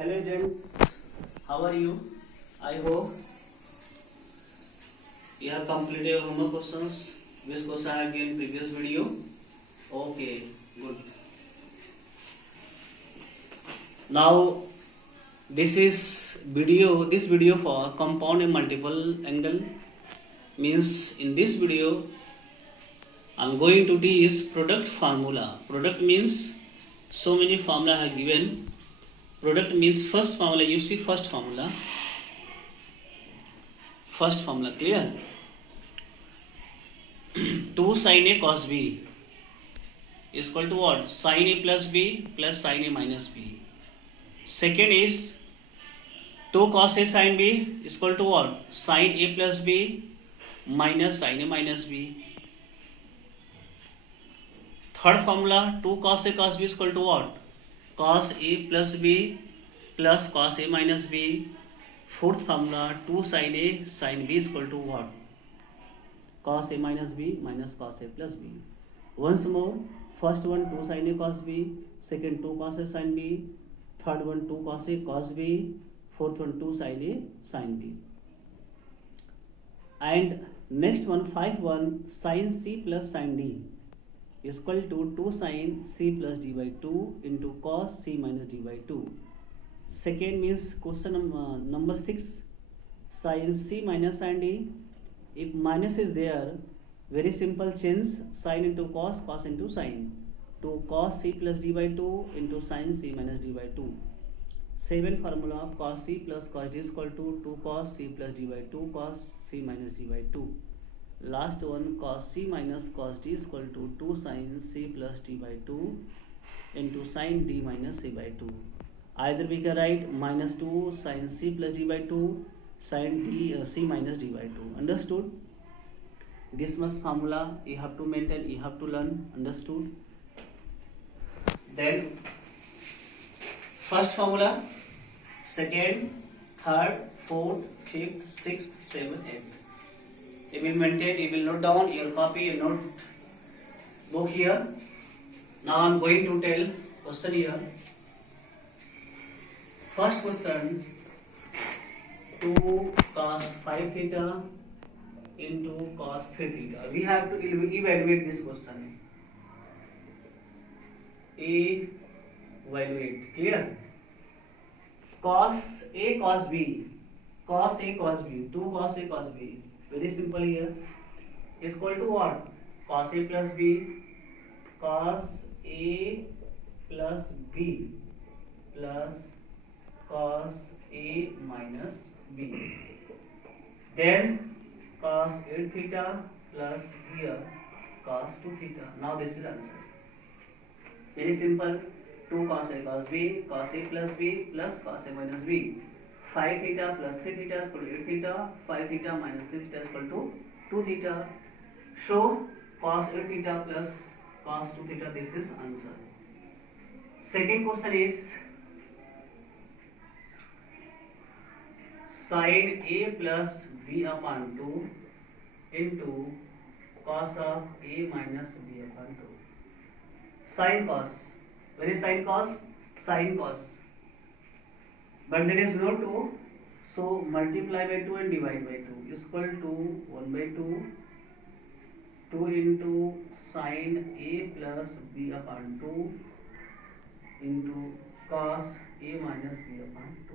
Hello gents, how are you? I hope you have completed your homework questions which question I gave in previous video. Okay, good. Now this video for compound and multiple angle means in this video I am going to teach product formula. Product means so many formula I have given. Product means first formula, you see first formula clear. 2 sin A cos B is equal to what? Sin A plus B plus sin A minus B. Second is 2 cos A sin B is equal to what? Sin A plus B minus sin A minus B. Third formula 2 cos A cos B is equal to what? Cos A plus B plus cos A minus B. Fourth formula 2 sin A sin B is equal to what? Cos A minus B minus cos A plus B. Once more, first one 2 sin A cos B, second 2 cos A sin B, third one 2 cos A cos B, fourth one 2 sin A sin B. And next one 1 sin C plus sin D is equal to 2 sin C plus D by 2 into cos C minus D by 2. Second means question number 6 sin C minus sin D. If minus is there, very simple change sin into cos, cos into sin. To cos C plus D by 2 into sin C minus D by 2. 7th formula cos C plus cos D is equal to 2 cos C plus D by 2 cos C minus D by 2. Last one cos C minus cos D is equal to 2 sin C plus D by 2 into sin D minus C by 2. Either we can write minus 2 sin C plus D by 2 sin D C minus D by 2. Understood? This much formula you have to maintain, you have to learn. Understood? Then first formula, second, third, fourth, fifth, sixth, seventh, eighth. You will maintain, you will note down your copy, your notebook here. Now I am going to tell question here. First question, 2 cos 5 theta into cos 3 theta. We have to evaluate this question. Evaluate. Clear? Cos A cos B. Cos A cos B. 2 cos A cos B. Very simple here. Is equal to what? Cos A plus B. Cos A plus B plus cos A minus B. Then cos 8 theta plus here cos 2 theta. Now this is answer. Very simple. 2 cos A cos B, cos A plus B plus cos A minus B. 5 theta plus 3 theta is equal to 8 theta. 5 theta minus 3 theta is equal to 2 theta. So cos 8 theta plus cos 2 theta, this is answer. Second question is sin A plus B upon 2 into cos of A minus B upon 2. Sin cos. Where is sin cos? Sin cos. But there is no 2. So multiply by 2 and divide by 2 is equal to 1 by 2. 2 into sin A plus B upon 2 into cos A minus B upon 2.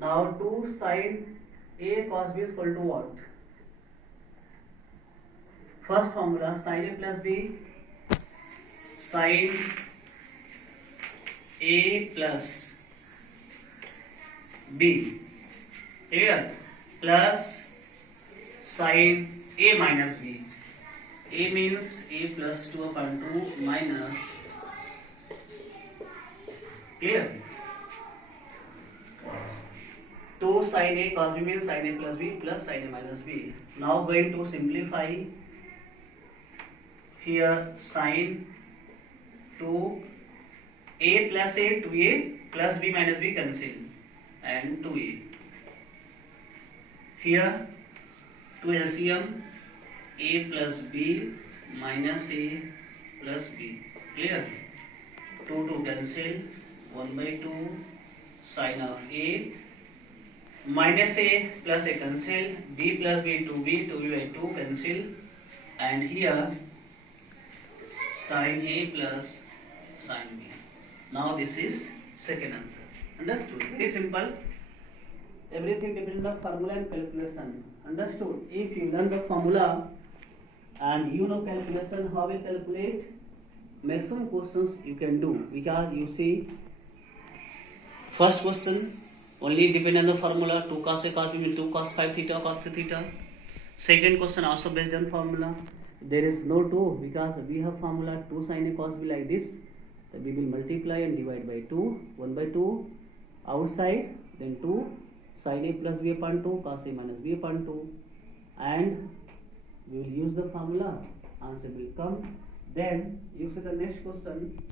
Now 2 sin A cos B is equal to what? First formula sin A plus B, sin A plus B, clear, plus sin A minus B. A means A plus 2 upon 2 minus, clear, 2 sin A cos B means sin A plus B plus sin A minus B. Now going to simplify. Here sin 2 A plus A, 2A plus B minus B cancel and 2A. Here 2 LCM A plus B minus A plus B. Clear? 2 cancel, 1 by 2 sine of A minus A plus A cancel, B plus B 2B, 2B by 2 cancel, and here sine A plus sine B. Now this is second answer. Understood? Very simple. Everything depends on formula and calculation. Understood? If you learn the formula and you know calculation, how we calculate, maximum questions you can do, because you see first question only depend on the formula 2 cos A cos B means 2 cos 5 theta cos 3 theta. Second question also based on formula. There is no 2 because we have formula 2 sin A cos B like this. Then we will multiply and divide by 2, 1 by 2 outside, then 2 sin A plus B upon 2 cos A minus B upon 2, and we will use the formula, answer will come. Then you see the next question.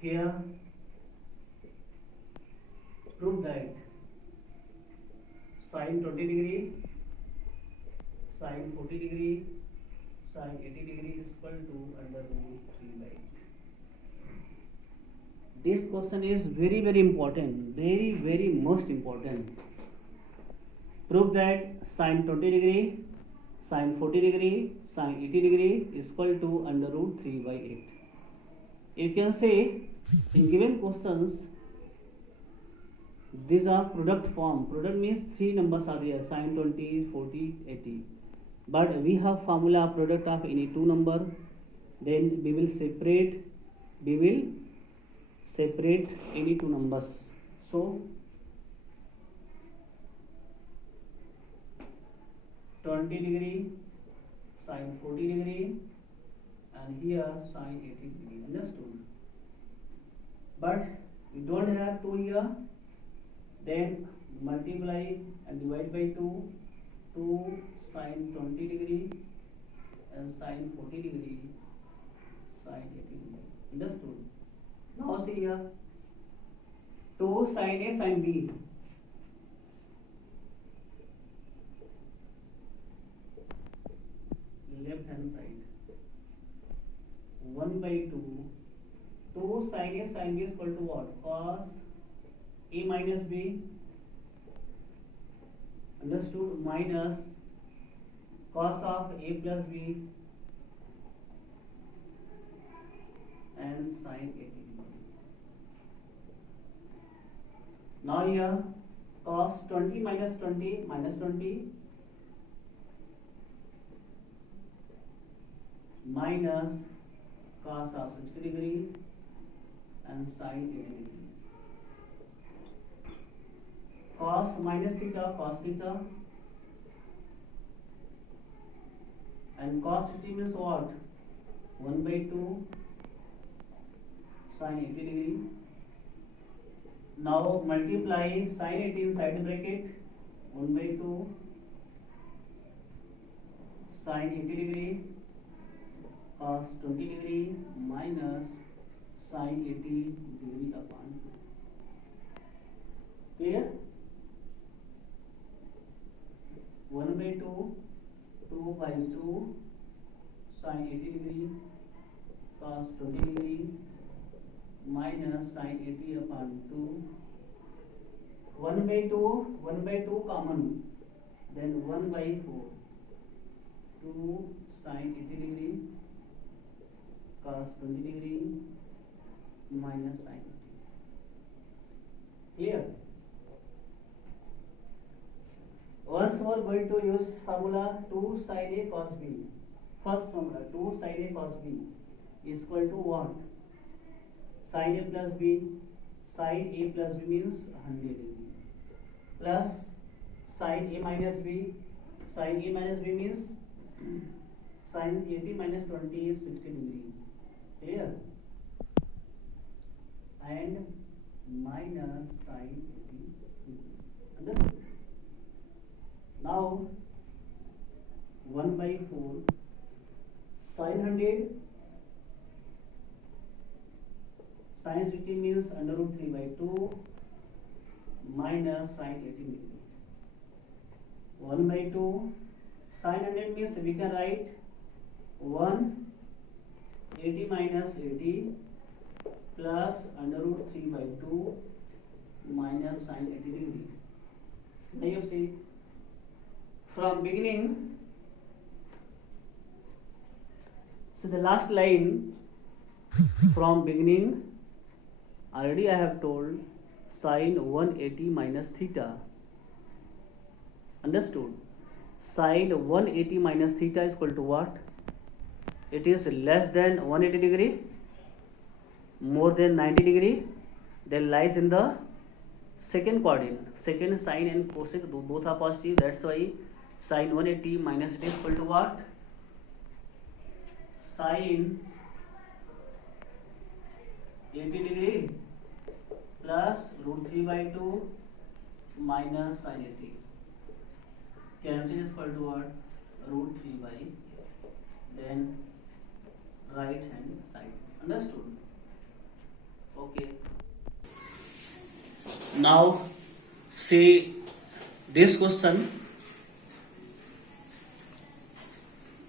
Here prove that sin 20 degree, sin 40 degree, sin 80 degree is equal to under root 3 by 8. This question is very important, very most important. Prove that sin 20 degree, sin 40 degree, sin 80 degree is equal to under root 3 by 8. You can say in given questions these are product form. Product means 3 numbers are there, sin 20, 40, 80. But we have formula product of any 2 number. Then we will separate any 2 numbers. So 20 degree, sin 40 degree, and here sin 80 degree. Understood? But we don't have 2 here. Then multiply and divide by 2, 2 sin 20 degree and sin 40 degree, sin 80 degree. Understood? Now see here, 2 sin A sin B. Left hand side, 1 by 2, 2 sin A sin B is equal to what? Cos A minus B, understood, minus cos of A plus B and sin 80 degree. Now here cos 20 minus 20 minus 20 minus cos of 60 degree and sin 80 degree. Cos minus theta cos theta, and cos 60 means what? 1 by 2 sin 80 degree. Now multiply sin 80 inside the bracket, 1 by 2 sin 80 degree cos 20 degree minus sin 80 degree upon 2. Clear? 1 by 2, 2 by 2 sin 80 degree cos 20 degree minus sin 80 upon 2. 1 by 2 common, then 1 by 4, 2 sin 80 degree cos 20 degree minus sin 80. Clear? Once more going to use formula 2 sin A cos B. First formula 2 sin A cos B is equal to what? Sin A plus B. Sin A plus B means 100 degree plus sin A minus B. Sin A minus B means sin 80 minus 20 is 60 degree. Clear? And minus sin 80 degree. Understood? Now 1 by 4 sin 100 sin 60 means under root 3 by 2 minus sin 80 degree. 1 by 2 sin 100 means we can write 180 minus 80 plus under root 3 by 2 minus sin 80 degree. Now you see, from beginning, so the last line from beginning already I have told sin 180 minus theta. Understood? Sin 180 minus theta is equal to what? It is less than 180 degree, more than 90 degree, then lies in the second quadrant. Second sine and cosec both are positive. That's why sin 180 minus it is equal to what? Sin 80 degree plus root 3 by 2 minus sin 80. Cancel is equal to what? Root 3 by then right hand side. Understood? Okay. Now see this question.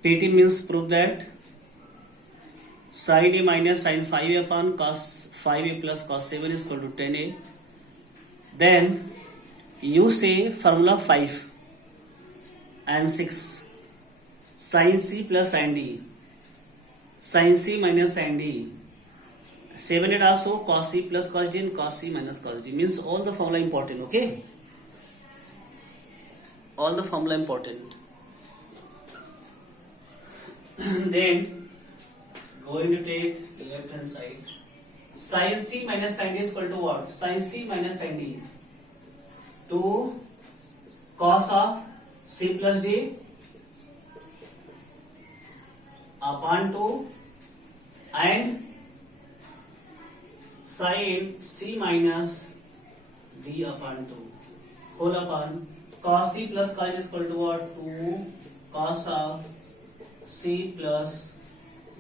PT means prove that sin A minus sin 5A upon cos 5A plus cos 7 is equal to 10A. Then you say formula 5 and 6. Sin C plus sin D. Sin C minus sin D. 7 and also cos C plus cos D and cos C minus cos D. Means all the formula important, okay? All the formula important. Then going to take left hand side. Sin C minus sin D is equal to what? Sin C minus sin D. 2 cos of C plus D upon 2 and sin C minus D upon 2 whole upon cos C plus cos is equal to what? 2 cos of C plus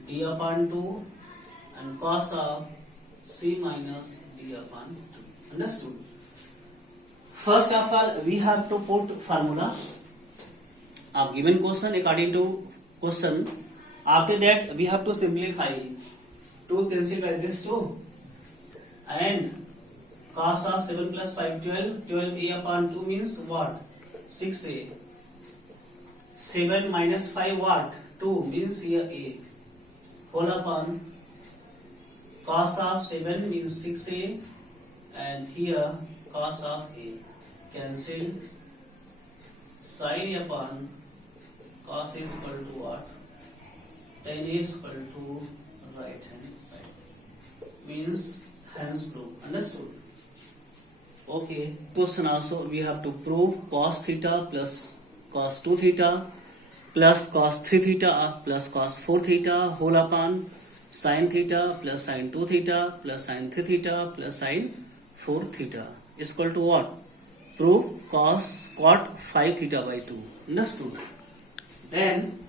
D upon 2 and cos of C minus D upon 2. Understood? First of all, we have to put formula of given question according to question. After that, we have to simplify. 2 cancel by this 2 and cos of 7 plus 5 12. 12a upon 2 means what? 6a. 7 minus 5 what? 2 means here a. Whole upon cos of 7 means 6a and here cos of a. Cancel. Sin upon cos is equal to what? 10 is equal to right hand side. Means hence proof. Understood? Okay. Question also we have to prove cos theta plus cos 2 theta plus cos 3 theta plus cos 4 theta whole upon sin theta plus sin 2 theta plus sin 3 theta plus sin 4 theta is equal to what? Prove cot 5 theta by 2. Understood? Then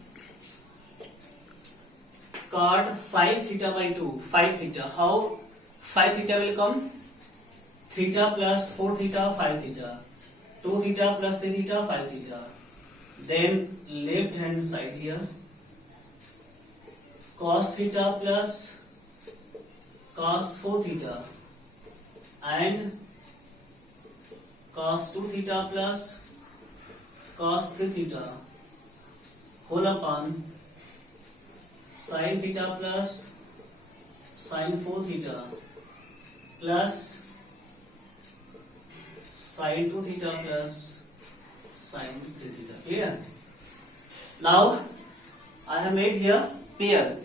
cot 5 theta by 2. 5 theta. How 5 theta will come? Theta plus 4 theta 5 theta. 2 theta plus 3 theta 5 theta. Then left hand side here cos theta plus cos 4 theta and cos 2 theta plus cos 3 theta whole upon sin theta plus sin 4 theta plus sin 2 theta plus sin 3 theta. Clear? Now I have made here pair.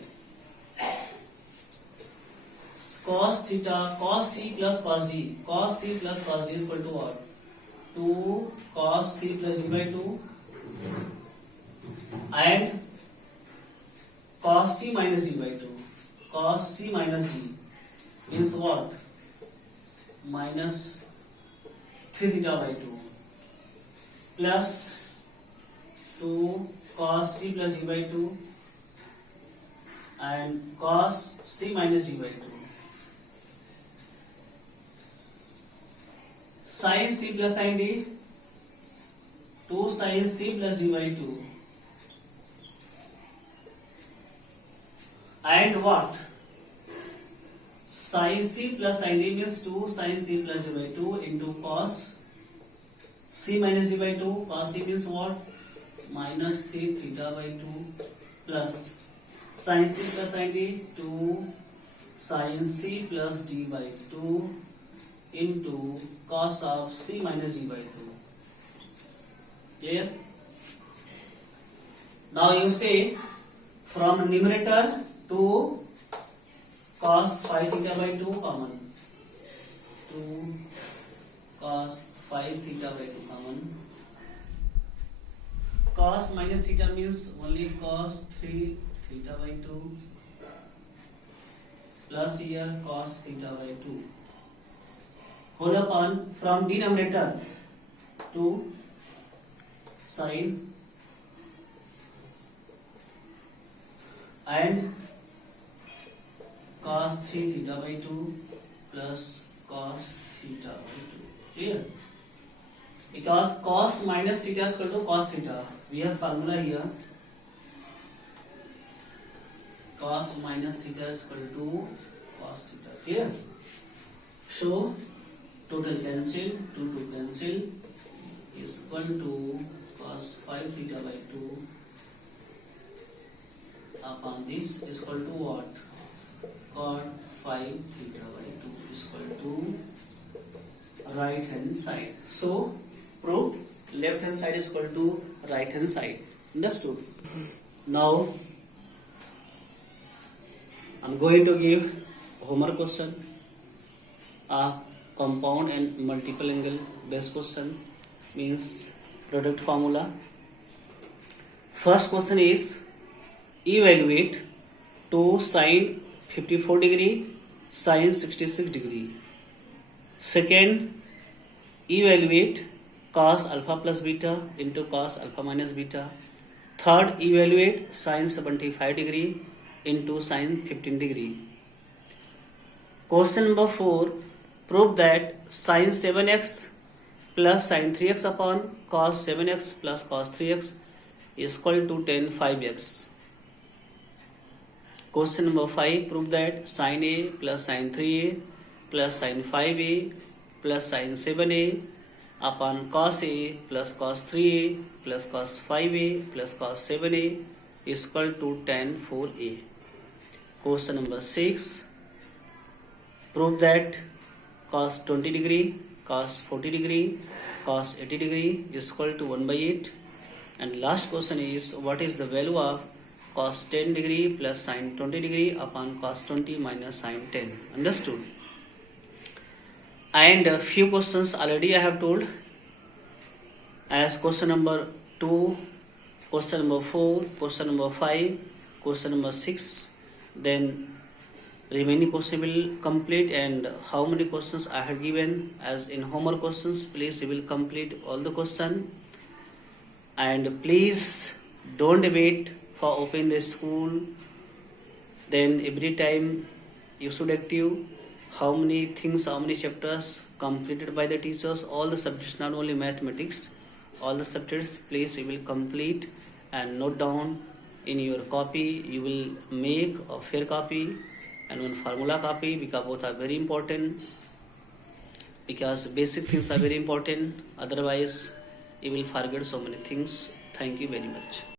Cos theta, cos C plus cos D. Cos C plus cos D is equal to what? 2 cos C plus D by 2 and cos C minus D by 2. Cos C minus D means what? Minus 3 theta by 2 plus 2 cos C plus D by 2 and cos C minus D by 2. Sin C plus sin D, 2 sin C plus D by 2 and what? Sin C plus sin D means 2 sin C plus D by 2 into cos C minus D by 2. Cos C means what? Minus 3 theta by 2 plus sin C plus sin D 2 sin C plus D by 2 into cos of C minus D by 2. Clear? Now you say from numerator to cos phi theta by 2 common. 2 cos phi theta by 2 common. Cos minus theta means only cos 3 theta by 2 plus here cos theta by 2 whole upon from denominator to sin and cos 3 theta by 2 plus cos theta by 2. Clear? Because cos minus theta is equal to cos theta. We have formula here. Cos minus theta is equal to cos theta. Clear? So total cancel, 2 to cancel is equal to cos 5 theta by 2 upon this is equal to what? Cot 5 theta by 2 is equal to right hand side. So prove left hand side is equal to right hand side. Understood? Now I am going to give homework question, a compound and multiple angle based question, means product formula. First question is evaluate 2 sin 54 degree sin 66 degree. Second, evaluate cos alpha plus beta into cos alpha minus beta. Third, evaluate sin 75 degree into sin 15 degree. Question number 4, prove that sin 7x plus sin 3x upon cos 7x plus cos 3x is equal to tan 5x. Question number 5, prove that sin A plus sin 3A plus sin 5A plus sin 7A upon cos A plus cos 3A plus cos 5A plus cos 7A is equal to tan 4A. Question number 6, prove that cos 20 degree, cos 40 degree, cos 80 degree is equal to 1 by 8. And last question is, what is the value of cos 10 degree plus sin 20 degree upon cos 20 minus sin 10. Understood? And a few questions already I have told, as question number 2, question number 4, question number 5, question number 6. Then remaining question will complete, and how many questions I have given as in homework questions, please you will complete all the question. And please don't wait for open the school. Then every time you should active how many things, how many chapters completed by the teachers, all the subjects, not only mathematics, all the subjects, please you will complete and note down in your copy. You will make a fair copy and one formula copy, because both are very important, because basic things are very important, otherwise you will forget so many things. Thank you very much.